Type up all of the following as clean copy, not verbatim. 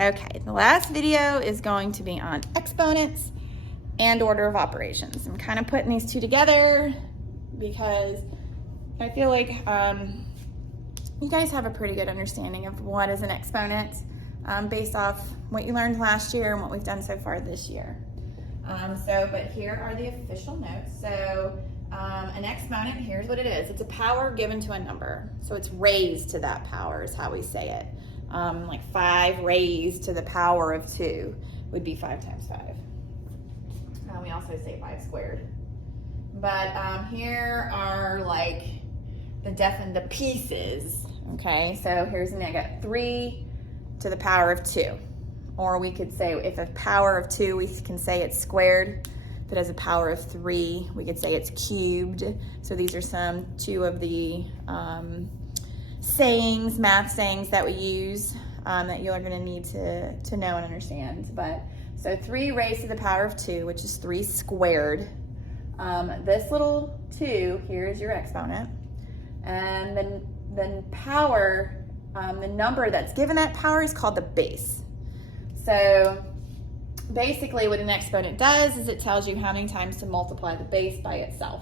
Okay, the last video is going to be on exponents and order of operations. I'm kind of putting these two together because I feel like you guys have a pretty good understanding of what is an exponent based off what you learned last year and what we've done so far this year. But here are the official notes. So an exponent, here's what it is. It's a power given to a number. So it's raised to that power is how we say it. Like 5 raised to the power of 2 would be 5 times 5. We also say 5 squared. But here are like the pieces. Okay, so here's I got 3 to the power of 2. Or we could say if a power of 2, we can say it's squared. If it has a power of 3, we could say it's cubed. So these are two of the sayings, math sayings that we use that you're going to need to know and understand. So 3 raised to the power of 2, which is 3 squared. This little 2 here is your exponent. And then power, the number that's given that power is called the base. So basically what an exponent does is it tells you how many times to multiply the base by itself.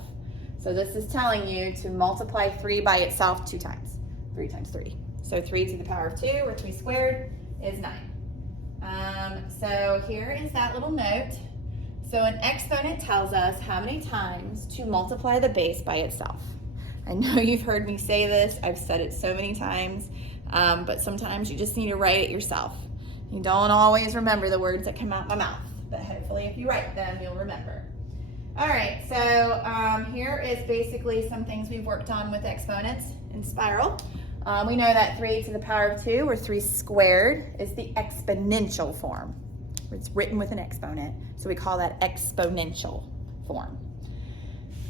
So this is telling you to multiply 3 by itself 2 times. 3 times 3. So 3 to the power of 2, or 3 squared, is 9. So here is that little note. So an exponent tells us how many times to multiply the base by itself. I know you've heard me say this. I've said it so many times, but sometimes you just need to write it yourself. You don't always remember the words that come out my mouth, but hopefully if you write them, you'll remember. All right, so here is basically some things we've worked on with exponents in spiral. We know that 3 to the power of 2, or 3 squared, is the exponential form. It's written with an exponent, so we call that exponential form.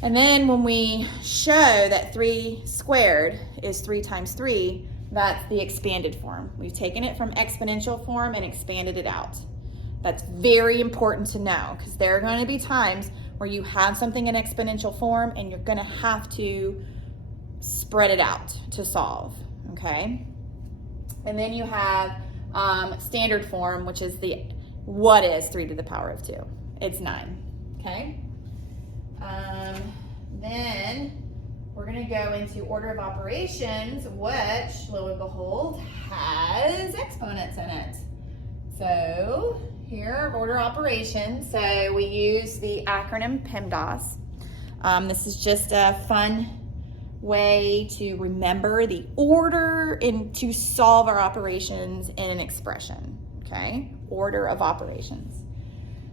And then when we show that 3 squared is 3 times 3, that's the expanded form. We've taken it from exponential form and expanded it out. That's very important to know because there are going to be times where you have something in exponential form and you're going to have to spread it out to solve, okay? And then you have standard form, which is what is 3 to the power of 2? It's 9, okay? Then we're going to go into order of operations, which, lo and behold, has exponents in it. So here, order of operations. So we use the acronym Pemdas. This is just a fun way to remember the order and to solve our operations in an expression, okay? Order of operations.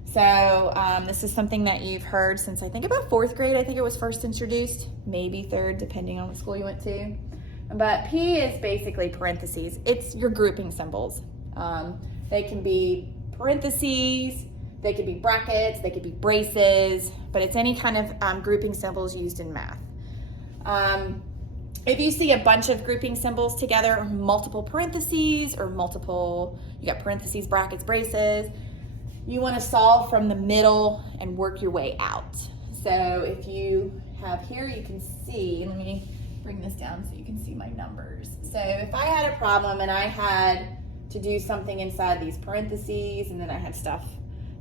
So this is something that you've heard since I think about 4th grade. I think it was first introduced, maybe 3rd, depending on what school you went to. But P is basically parentheses. It's your grouping symbols. They can be parentheses, they could be brackets, they could be braces, but it's any kind of grouping symbols used in math. If you see a bunch of grouping symbols together, multiple parentheses or you got parentheses, brackets, braces, you want to solve from the middle and work your way out. So if you have here, you can see, let me bring this down so you can see my numbers. So if I had a problem and I had to do something inside these parentheses and then I had stuff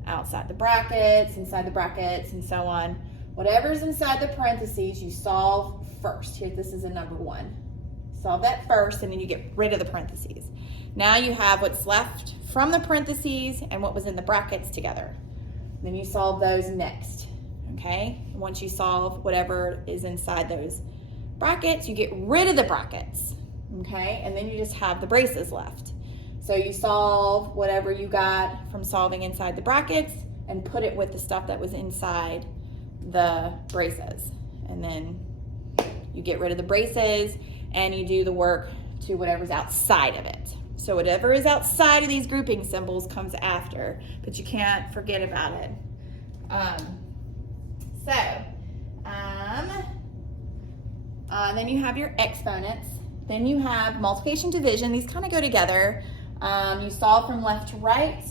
outside the brackets, inside the brackets, and so on, whatever's inside the parentheses, you solve first. Here, this is a number 1. Solve that first and then you get rid of the parentheses. Now you have what's left from the parentheses and what was in the brackets together. Then you solve those next, okay? Once you solve whatever is inside those brackets, you get rid of the brackets, okay? And then you just have the braces left. So you solve whatever you got from solving inside the brackets and put it with the stuff that was inside the braces. And then you get rid of the braces and you do the work to whatever's outside of it. So whatever is outside of these grouping symbols comes after, but you can't forget about it. Then you have your exponents. Then you have multiplication, division. These kind of go together. You solve from left to right,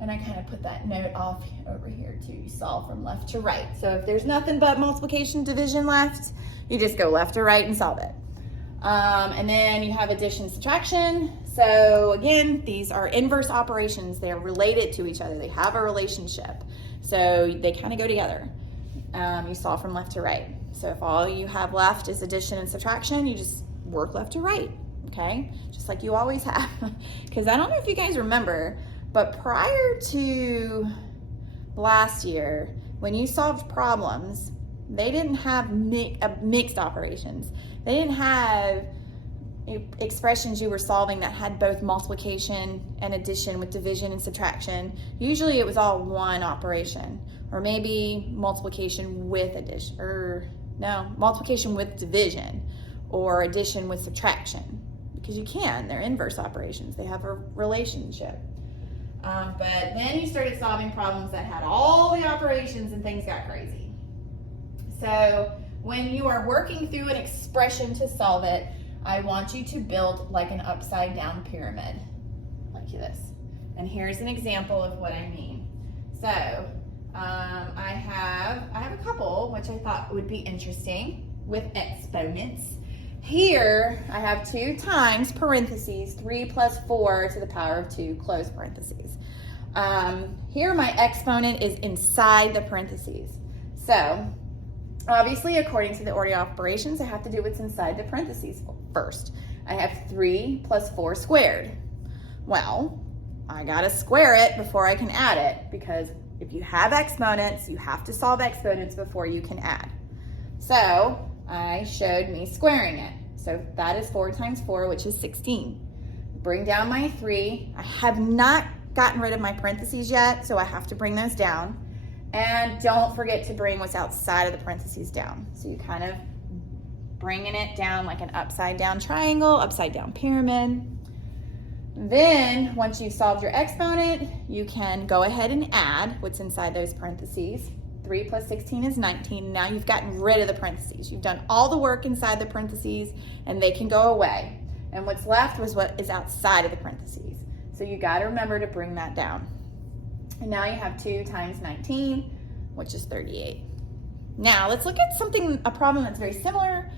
and I kind of put that note off over here too. You solve from left to right. So if there's nothing but multiplication, division left, you just go left to right and solve it. And then you have addition, subtraction. So again, these are inverse operations. They are related to each other. They have a relationship. So they kind of go together. You solve from left to right. So if all you have left is addition and subtraction, you just work left to right, okay? Just like you always have. Because I don't know if you guys remember, but prior to last year, when you solved problems, they didn't have mixed operations. They didn't have expressions you were solving that had both multiplication and addition with division and subtraction. Usually it was all one operation, or maybe multiplication with addition, or no, multiplication with division, or addition with subtraction, because you can, they're inverse operations. They have a relationship. But then you started solving problems that had all the operations and things got crazy. So when you are working through an expression to solve it, I want you to build like an upside down pyramid, like this. And here's an example of what I mean. So I have a couple which I thought would be interesting with exponents. Here I have 2 times parentheses 3 plus 4 to the power of 2 close parentheses. Here my exponent is inside the parentheses. So obviously, according to the order of operations, I have to do what's inside the parentheses first. I have 3 plus 4 squared. Well, I gotta square it before I can add it, because if you have exponents, you have to solve exponents before you can add. So I showed me squaring it. So that is 4 times 4, which is 16. Bring down my 3. I have not gotten rid of my parentheses yet, so I have to bring those down. And don't forget to bring what's outside of the parentheses down. So you kind of bringing it down like an upside down triangle, upside down pyramid. Then once you've solved your exponent, you can go ahead and add what's inside those parentheses. 3 plus 16 is 19. Now you've gotten rid of the parentheses. You've done all the work inside the parentheses and they can go away. And what's left was what is outside of the parentheses. So you got to remember to bring that down. And now you have 2 times 19, which is 38. Now let's look at a problem that's very similar,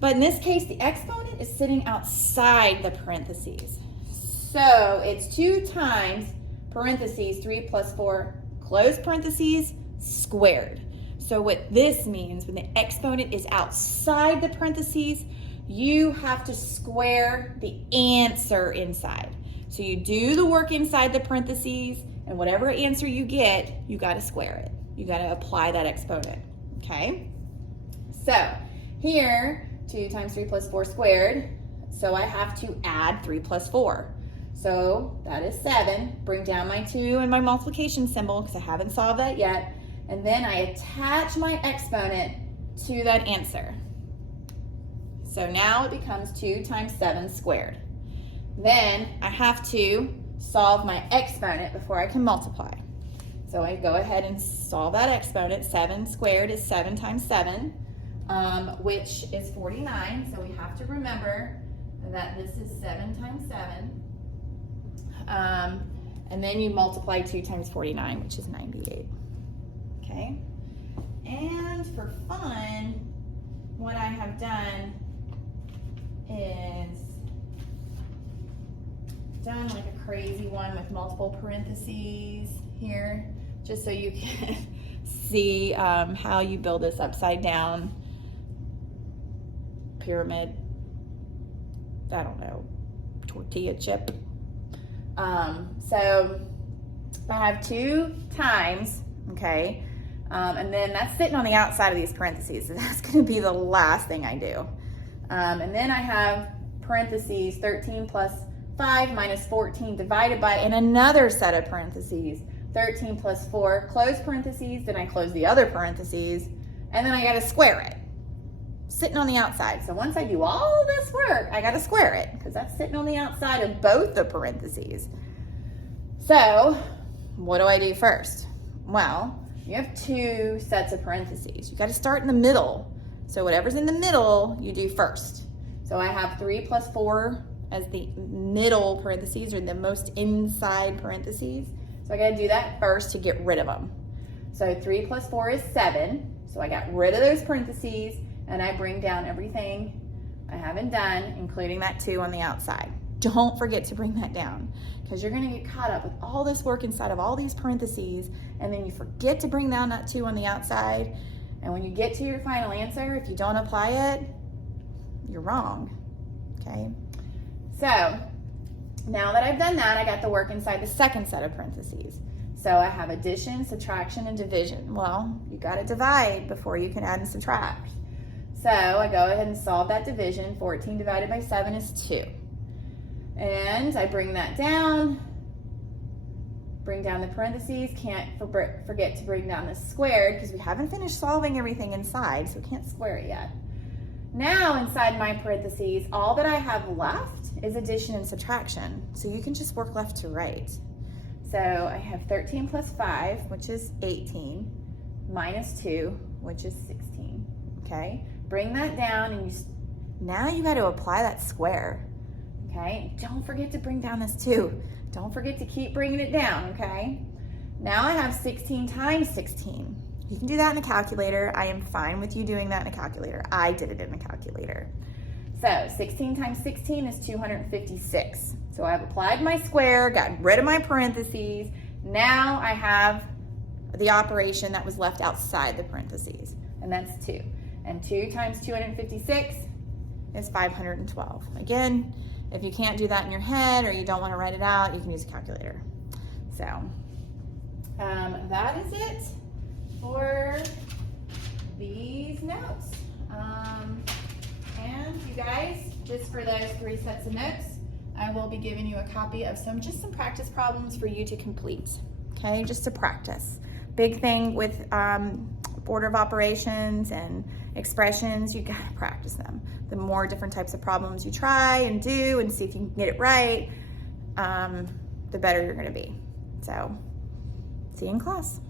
but in this case, the exponent is sitting outside the parentheses. So it's 2 times parentheses 3 plus 4 close parentheses squared. So what this means, when the exponent is outside the parentheses, you have to square the answer inside. So you do the work inside the parentheses, and whatever answer you get, you got to square it. You got to apply that exponent, okay? So here, 2 times 3 plus 4 squared, so I have to add 3 plus 4. So that is 7. Bring down my 2 and my multiplication symbol, because I haven't solved that yet. And then I attach my exponent to that answer. So now it becomes 2 times 7 squared. Then I have to solve my exponent before I can multiply. So I go ahead and solve that exponent. 7 squared is 7 times 7, which is 49. So we have to remember that this is 7 times 7. And then you multiply 2 times 49, which is 98. Okay? And for fun, what I have done is done like a crazy one with multiple parentheses here, just so you can see how you build this upside down pyramid, I don't know, tortilla chip. So I have 2 times, okay, and then that's sitting on the outside of these parentheses, so that's going to be the last thing I do. And then I have parentheses 13 plus 5 minus 14 divided by, in another set of parentheses, 13 plus 4, close parentheses, then I close the other parentheses, and then I got to square it, sitting on the outside. So once I do all this work, I got to square it, because that's sitting on the outside of both the parentheses. So what do I do first? Well, you have 2 sets of parentheses. You got to start in the middle. So whatever's in the middle, you do first. So I have 3 plus 4 as the middle parentheses, or the most inside parentheses. So I got to do that first to get rid of them. So 3 plus 4 is 7. So I got rid of those parentheses, and I bring down everything. I haven't done including that 2 on the outside. Don't forget to bring that down, because you're going to get caught up with all this work inside of all these parentheses, and then you forget to bring down that 2 on the outside, and when you get to your final answer, if you don't apply it, you're wrong, okay? So now that I've done that, I got the work inside the second set of parentheses. So I have addition, subtraction, and division. Well, you got to divide before you can add and subtract. So I go ahead and solve that division. 14 divided by 7 is 2. And I bring that down, bring down the parentheses, can't forget to bring down the squared because we haven't finished solving everything inside, so we can't square it yet. Now inside my parentheses, all that I have left is addition and subtraction. So you can just work left to right. So I have 13 plus 5, which is 18, minus 2, which is 16, okay? Bring that down, and now you got to apply that square, okay? Don't forget to bring down this 2. Don't forget to keep bringing it down, okay? Now I have 16 times 16. You can do that in a calculator. I am fine with you doing that in a calculator. I did it in a calculator. So 16 times 16 is 256. So I've applied my square, got rid of my parentheses. Now I have the operation that was left outside the parentheses, and that's 2. And 2 times 256 is 512. Again, if you can't do that in your head or you don't want to write it out, you can use a calculator. So that is it for these notes. And you guys, just for those 3 sets of notes, I will be giving you a copy of just some practice problems for you to complete, okay, just to practice. Big thing with order of operations and expressions, you gotta practice them. The more different types of problems you try and do and see if you can get it right, the better you're gonna be. So, see you in class.